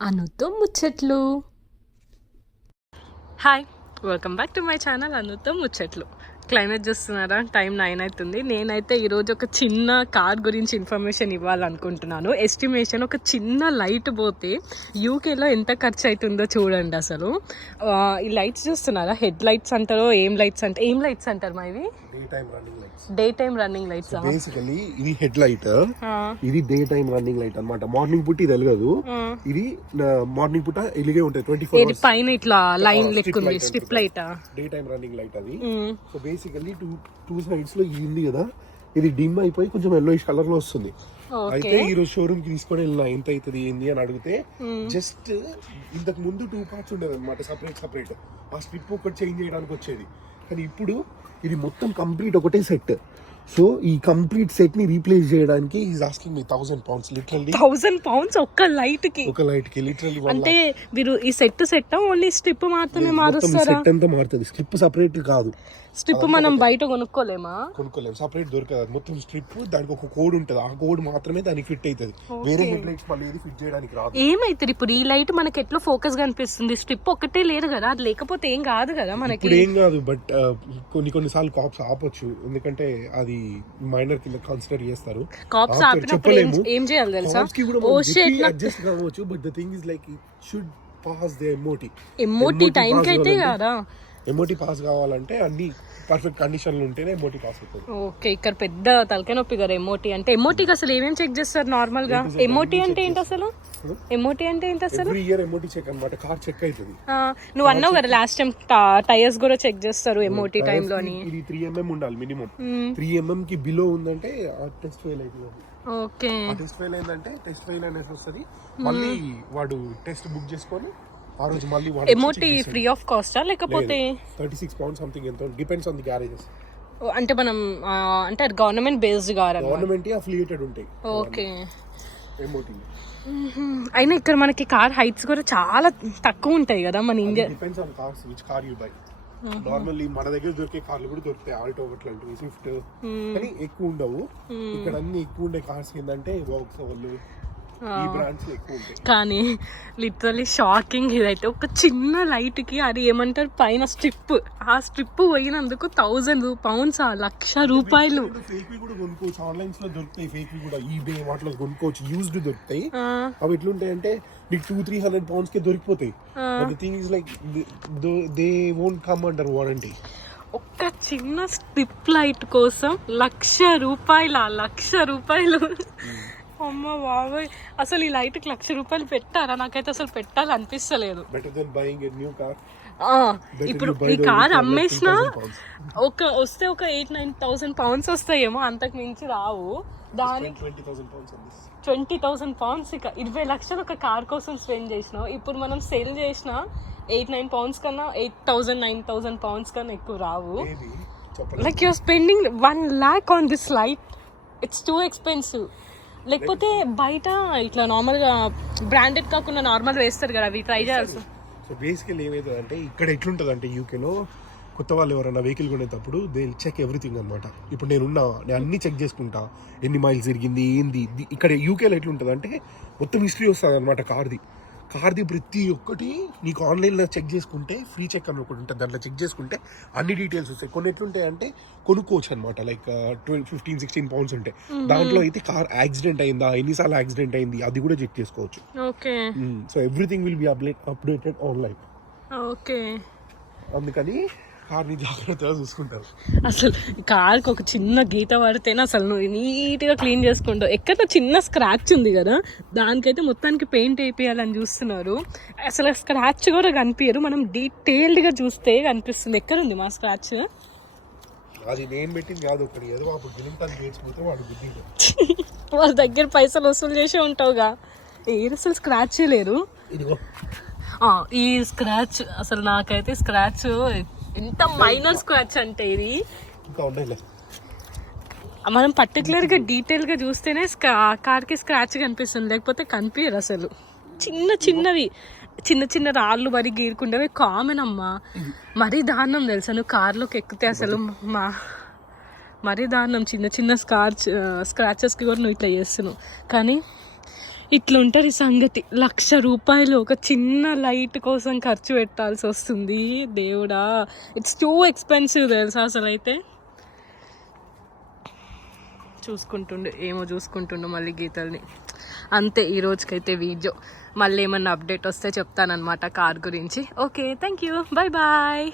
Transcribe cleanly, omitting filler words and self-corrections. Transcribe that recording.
అనుతో ముచ్చట్లు. Hi, welcome back to my channel అనుతో ముచ్చట్లు. క్లైమేట్ చూస్తున్నారా, టైం 9 అవుతుంది. నేనైతే ఈరోజు ఒక చిన్న కార్ గురించి ఇన్ఫర్మేషన్ ఇవ్వాలనుకుంటున్నాను. ఎస్టిమేషన్, ఒక చిన్న లైట్ పోతే యూకేలో ఎంత ఖర్చు అవుతుందో చూడండి. అసలు ఈ లైట్స్ చూస్తున్నారా, హెడ్ లైట్స్ అంటారో ఏం లైట్స్ అంటారు మా ఇవి day time running lights. Basically ఇది హెడ్ లైట్, ఇది డే టైమ్ రన్నింగ్ లైట్ అన్నమాట. మార్నింగ్ పూట ఇది వెలగదు, ఇది మార్నింగ్ పూట ఎలిగే ఉంటుంది 24 hours. పైన ఇట్లా లైన్ లెక్కుంది, strip light, day time running light అది. సో బేసికలీ టూ సైడ్స్ లో ఇది ఉంది కదా, ఇది డిమ్ అయిపోయి కొంచెం ఎల్లోయిష్ కలర్ లో వస్తుంది. అయితే ఈ రోజు షోరూమ్ కి తీసుకొని వెళ్ళిన ఎంత అవుతుంది ఏంది అని అడిగితే, జస్ట్ ఇంతకు ముందు 2 parts ఉండేది అనమాట, సపరేట్. ఆ స్ట్రిప్ ఒకటి చేంజ్ చేయడానికి వచ్చేది, కానీ ఇప్పుడు ఇది మొత్తం కంప్లీట్ ఒకటే సెట్. సో ఈ కంప్లీట్ సెట్ ని రీప్లేస్ చేయడానికి ఈజ్ ఆస్కింగ్ మీ £1000 లిటరల్లీ. £1000 ఒక్క లైట్ కి లిటరల్లీ. అంటే మీరు ఈ సెట్ ఓన్లీ స్ట్రిప్ మాత్రమే మారుస్తారా? సెట్ అంతా మారుతుంది, స్ట్రిప్ సపరేట్ కాదు. స్ట్రిప్ మనం బయట కొనుక్కోలేము, సపరేట్ దొరకదు. మొత్తం స్ట్రిప్, దానికి ఒక కోడ్ ఉంటుంది, ఆ కోడ్ మాత్రమే దానికి ఫిట్ అవుతుంది. వేరే హెడ్ లైట్స్ మళ్ళీ ఇది ఫిట్ చేయడానికి రాదు. ఏమైతుంది ఇప్పుడు ఈ లైట్ మనకి ఎట్లా ఫోకస్ కనిపిస్తుంది? స్ట్రిప్ ఒకటే లేదు కదా, అది లేకపోతే ఏం కాదు కదా మనకి. ఏం కాదు, బట్ కొన్నిసార్లు కాప్స్ ఆపొచ్చు, ఎందుకంటే అది మైనర్ కింద కన్సిడర్ చేస్తారు. కాప్స్ ఆపినప్పుడు ఏం చేయాలి తెలుసా? అడ్జస్ట్ కావచ్చు, but the thing is like it should pass the MOT time కి అయితే కదా. ఎంఓటీ పాస్ కావాలంటే అన్ని పర్ఫెక్ట్ కండిషన్లు ఉంటేనే ఎంఓటీ పాస్ అవుతుంది. ఓకే, ఇక్కడ పెద్ద తలకాయ నొప్పి కదా ఎంఓటీ అంటే. ఎంఓటీకి అసలు ఏమేమి చెక్ చేస్తారు నార్మల్ గా? ఎంఓటీ అంటే ఏంటి అసలు? ఎవ్రీ ఇయర్ ఎంఓటీ చెక్ అన్నమాట, కార్ చెక్ అవుతుంది. నువ్వు అన్నావు కదా లాస్ట్ టైం టైర్స్ కూడా చెక్ చేస్తారు ఎంఓటీ టైం లోని. ఇది 3mm ఉండాలి మినిమం. 3mm కి బిలో ఉందంటే టెస్ట్ ఫెయిల్ అవుతుంది. ఓకే, టెస్ట్ ఫెయిల్ అయిందంటే టెస్ట్ ఫెయిల్ అనేసి వస్తుంది. మళ్ళీ వాడు టెస్ట్ బుక్ చేసుకొని ఆ రోజు మళ్ళీ ఎంఓటీ ఫ్రీ ఆఫ్ కాస్టా లేకపోతే £36 సంథింగ్, ఎంత డిపెండ్స్ ఆన్ ది గ్యారేజెస్. అంటే మనం అంటే గవర్నమెంట్ బేస్డ్ కాదు, గవర్నమెంట్ అఫిలియేటెడ్ ఉంటాయి. ఓకే, ఎంఓటీ. అయినా ఇక్కడ మనకి కార్ హైట్స్ కూడా చాలా తక్కువ ఉంటాయి కదా మన India. Depends on cars, which car you by. Normally మన దగ్గర దొరికే కార్లు కూడా దొరుకుతాయి, ఆల్టో అట్లాంటివి, స్విఫ్ట్, కానీ ఎక్కువ ఉండవు. ఇక్కడ అన్ని ఎక్కువ ఉండే కార్స్ ఏంటంటే వోక్స్‌వాగన్, ఈ బ్రాండ్స్ ఎక్కువ ఉంటాయి. కానీ లిటరల్లీ షాకింగ్ ఇదైతే. ఒక చిన్న లైట్ కి అది ఏమంటారు పైన స్ట్రిప్, ఆ స్ట్రిప్ పోయినందుకు £1000, ₹1,00,000. ఫేక్ కూడా కొనుక్కోవచ్చు, ఆన్లైన్స్ లో దొరుకుతాయి. ఫేక్ కూడా ఈబే వాటిలో కొనుక్కోవచ్చు, యూజ్డ్ దొరుకుతాయి. అవి ఎట్లుంటాయి అంటే నీకు £200-300 కే దొరికిపోతాయి. But the thing is like they won't come under warranty. ఒక్క చిన్న స్ట్రిప్ లైట్ కోసం ₹1,00,000. అమ్మ బాబోయ్, అసలు ఈ లైట్ కి ₹1,00,000 పెట్టారా? నాకైతే అసలు పెట్టాలనిపిస్తలేదు. ఇప్పుడు ఈ కార్ అమ్మేసినా వస్తే ఒక £8,000-9,000 వస్తాయేమో, అంతకు మించి రావు. దానికి £20,000 ఇక 20 లక్షలు ఒక కార్ కోసం స్పెండ్ చేసినావు. ఇప్పుడు మనం సేల్ చేసిన £8-9 కన్నా £8,000-9,000 కన్నా ఎక్కువ రావు. Like you're spending £1,00,000 on this light. It's too expensive. లేకపోతే బయట ఇట్లా నార్మల్ గా బ్రాండెడ్ కాకుండా నార్మల్ వేస్తారు కదా, అవి ట్రై చేయాల్సి. సో బేసికల్ ఏమైతుంది అంటే, ఇక్కడ ఎట్లుంటుంది అంటే యూకేలో కొత్త వాళ్ళు ఎవరైనా వెహికల్ కొనేటప్పుడు దే చెక్ ఎవ్రీథింగ్ అనమాట. ఇప్పుడు నేను అన్ని చెక్ చేసుకుంటా, ఎన్ని మైల్స్ తిరిగింది ఏంది. ఇక్కడ యూకేలో ఎట్లుంటుంది అంటే మొత్తం హిస్టరీ వస్తుంది అనమాట కార్ది ప్రతి ఒక్కటి నీకు ఆన్లైన్లో చెక్ చేసుకుంటే, ఫ్రీ చెక్ అని ఒకటి ఉంటుంది, దాంట్లో చెక్ చేసుకుంటే అన్ని డీటెయిల్స్ వస్తాయి. కొన్ని ఎట్లుంటాయి అంటే కొనుక్కోవచ్చు అనమాట, లైక్ £15-16 ఉంటాయి. దాంట్లో అయితే కార్ యాక్సిడెంట్ అయిందా, ఎన్నిసార్లు యాక్సిడెంట్ అయింది, అది కూడా చెక్ చేసుకోవచ్చు. Okay, so everything will be updated online. Okay, అందుకని కార్ని జాగ్రత్తగా చూసుకుంటారు. అసలు కార్కి ఒక చిన్న గీత పడితేనే అసలు నువ్వు నీట్గా క్లీన్ చేసుకుంటావు. ఎక్కడ చిన్న స్క్రాచ్ ఉంది కదా, దానికైతే మొత్తానికి పెయింట్ వేయాలని చూస్తున్నారు. అసలు స్క్రాచ్ కూడా కనిపించరు, మనం డీటెయిల్డ్గా చూస్తే కనిపిస్తుంది. ఎక్కడ ఉంది మా స్క్రాచ్? అది నేను పెట్టింది కాదు, ఒకటి ఏదో వాళ్ళ దగ్గర పైసలు వసూలు చేసే ఉంటావుగా. ఏది అసలు స్క్రాచ్ లేదు. ఈ స్క్రాచ్ అసలు నాకైతే స్క్రాచ్ ఎంత మైనర్ స్క్రాచ్ అంటే ఇది. మనం పర్టికులర్ గా డీటెయిల్ గా చూస్తేనే కార్ కి స్క్రాచ్ కనిపిస్తుంది, లేకపోతే కనిపించరు అసలు. చిన్న రాళ్ళు మరి గీరుకుంటే కామన్ అమ్మా. మరీ దారుణం తెలుసా, నువ్వు కార్లోకి ఎక్కితే అసలు మరీ దారుణం. చిన్న స్క్రాచెస్కి కూడా నువ్వు ఇట్లా చేస్తున్నావు. కానీ ఇట్లుంటది సంగతి. 1,00,000 రూపాయలు ఒక చిన్న లైట్ కోసం ఖర్చు పెట్టాల్సి వస్తుంది. దేవుడా, ఇట్స్ టూ ఎక్స్పెన్సివ్ తెలుసా అసలు. అయితే ఏమో చూసుకుంటుండు మళ్ళీ గీతల్ని. అంతే ఈ రోజుకైతే వీడియో. మళ్ళీ ఏమన్నా అప్డేట్ వస్తే చెప్తానన్నమాట కార్ గురించి. Okay, thank you, bye bye.